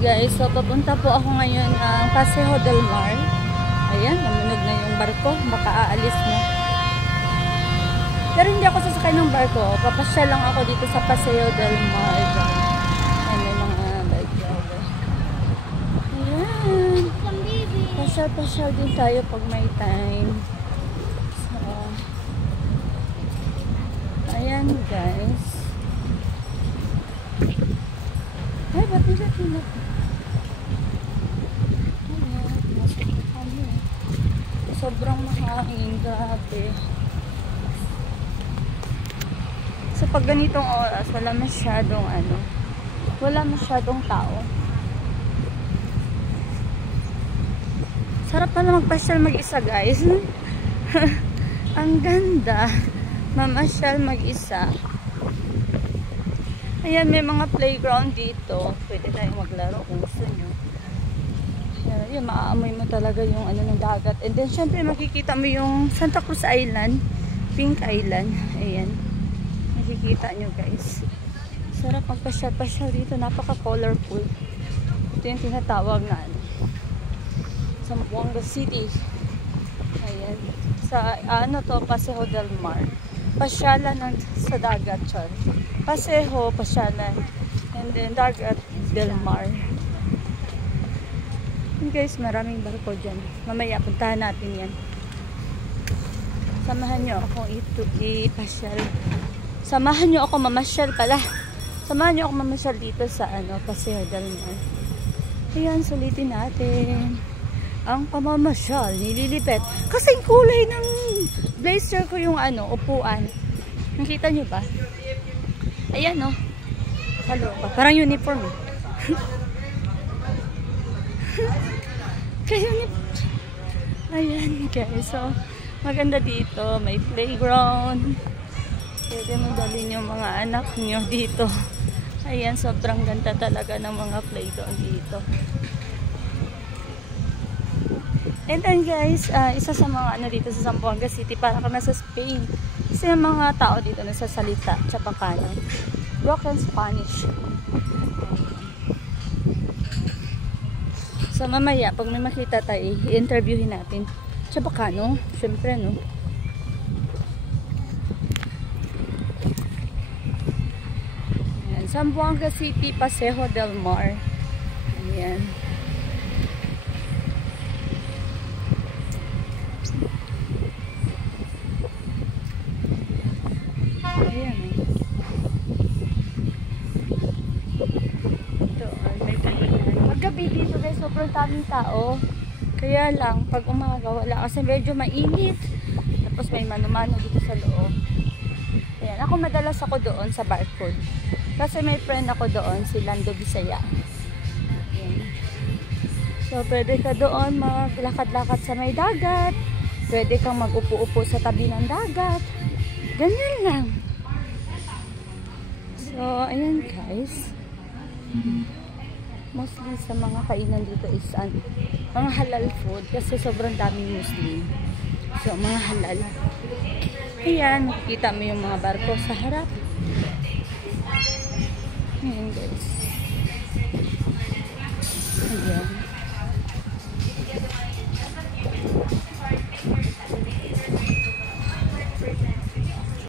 Guys, so papunta po ako ngayon ng Paseo del Mar. Ayan, namunog na yung barko. Baka aalis na. Pero hindi ako sasakay ng barko. Papasyal lang ako dito sa Paseo del Mar. Ano mga bagyo. Ayan. Pasyal-pasyal din tayo pag may time. So, ayan guys. Ay, ba't nila tinap? Sobrang mahangin, grabe. So pag ganitong oras, wala masyadong tao. Sarap pala magpasyal mag-isa, guys. Ang ganda. Mamasyal mag-isa. Ayan, may mga playground dito. Pwede tayong maglaro kung gusto nyo. Yun, maaamoy mo talaga yung ano ng dagat. And then, syempre, makikita mo yung Santa Cruz Island, Pink Island. Ayan. Makikita nyo, guys. Sarap magpasyal-pasyal dito. Napaka-colorful. Ito yung tinatawag na ano, Zamboanga City. Ayan. Sa, ano to, Paseo del Mar. Pasyalan sa dagat, char. Paseo, pasyalan. And then, dagat del Mar. And guys, maraming barko dyan. Mamaya, puntahan natin yan. Samahan nyo ako ipasyal. Samahan nyo ako mamasyal pala. Samahan nyo ako mamasyal dito sa ano, Paseo del Mar. Ayan, sulitin natin ang pamamasyal ni Lilibet. Kasing kulay ng blazer ko yung ano, upuan. Nakita nyo ba? Ayan, no? Halo pa. Parang uniform. Ayan, guys. So, maganda dito. May playground. Pwede mo dalhin yung mga anak nyo dito. Ayan, sobrang ganda talaga ng mga playground dito. And then guys, isa sa mga ano dito sa Zamboanga City, para ka nasa Spain. Kasi yung mga tao dito nasasalita Chabacano, broken Spanish. So mamaya, pag may makita tayo, i-interviewin natin Chabacano, syempre, no? Ayan, Zamboanga City, Paseo del Mar. Ayan. Dito guys, sobrang daming tao. Kaya lang, pag umaga wala kasi medyo mainit. Tapos may mano-mano dito sa loob. Ayan, ako madalas ako doon sa Barcode. Kasi may friend ako doon, si Lando Bisaya. Ayan. So, pwede ka doon maglakad-lakad sa may dagat. Pwede kang mag-upo-upo sa tabi ng dagat. Ganyan lang. So, ayan guys. Mostly sa mga kainan dito is mga halal food kasi sobrang daming Muslim. So, mga halal. Ayan, makikita mo yung mga barko sa harap. Ayan guys. Ayan.